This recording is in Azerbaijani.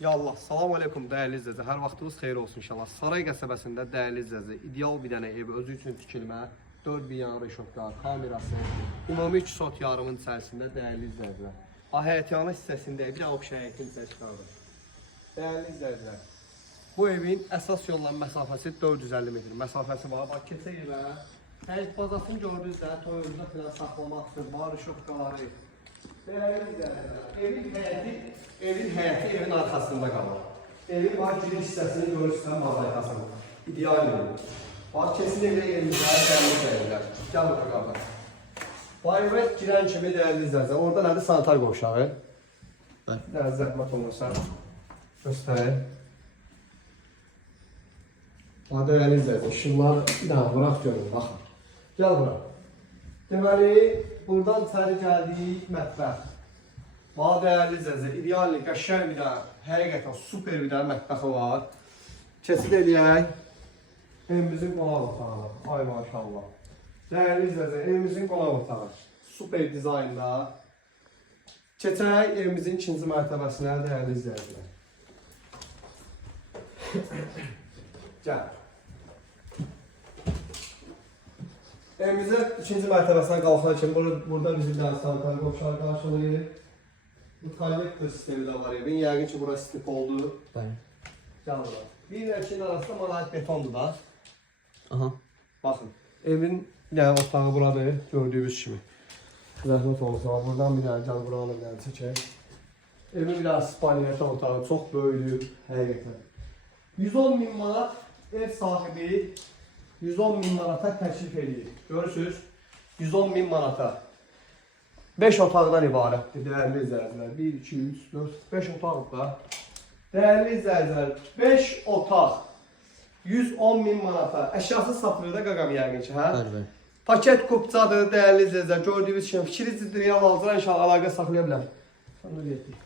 Ya Allah, salam aleykum dəyərli izləyicilər. Hər vaxtınız xeyir olsun inşallah. Saray qəsəbəsində dəyərli izləyicilər, ideal bir dənə ev özü üçün tikilmə, 4 yan reşotlar, kamerası, ümumi 2 sot yarımın içərisində dəyərli izləyicilər. Həyətyanı hissəsində bir avş həyətin çıxardır. Dəyərli izləyicilər, bu evin əsas yolla məsafəsi 450 metr məsafəsi var. Bax, keçək evə, həyət bazasını gördünüz də, toyunda filan saxlamaqdır, var reşotkaları. Dəyərli izləyicilər, evin həyəti evin arxasında qalır. Evin var giriş hissəsini görürsünüz mozaikasını. İdeal evin. Bax, kesinliklə evinizdə dəyərli izləyicilər. Gəl bu qabda. Bu evə girən kimi dəyərli izləyicilər. Orada nədir? Sanitar qovşağı. Dəyərli zəhmət olursa göstərin. Bax, dəyərli izləyicilər. Şunlar bir dənə bıraq görün, baxın. Gəl bura. Deməli, buradan içəri gəldik mətbəx. Bax, dəyərli izləyicilər, ideal, qəşəng bir dənə, həqiqətən super bir dənə mətbəxi var. Keçid eləyək. Evimizin qonaq otağı. Ay maşallah. Dəyərli izləyicilər, evimizin qonaq otağı. Super dizaynda. Keçək evimizin ikinci mərtəbəsinə, dəyərli izləyicilər. Gəl. Evimizin ikinci mərtəbəsinə qalxan kimi burada bizim bir sanitar qovşağı qarşılayır. Bu kollektor sistemi də var evin. Yəqin ki, burası stik oldu. Bəli. Gəl bura. Bir ilə ikinin arasında monolит betondur da. Aha. Baxın. Evin yəni otağı buradır, gördüyünüz kimi. Zəhmət olsa, buradan bir dənə gəl buranı bir dənə çəkək. Evin bir dənə spaliyətə otağı çox böyüdür, həqiqətən. 110 min manat ev sahibi 110 min manata təklif edir. Görürsünüz? 110 min manata. 5 otaqdan ibarətdir, dəyərli izləyicilər. 1, 2, 3, 4, 5 otaq da. Dəyərli izləyicilər, 5 otaq 110 min manata. Əşyası satılır da qaqam yəqin ki, hə? Bəli, bəli. Paket kupçadır, dəyərli izləyicilər. Gördüyünüz kimi fikrinizi real alıcılar inşallah əlaqə saxlaya bilər. Sən də getdik.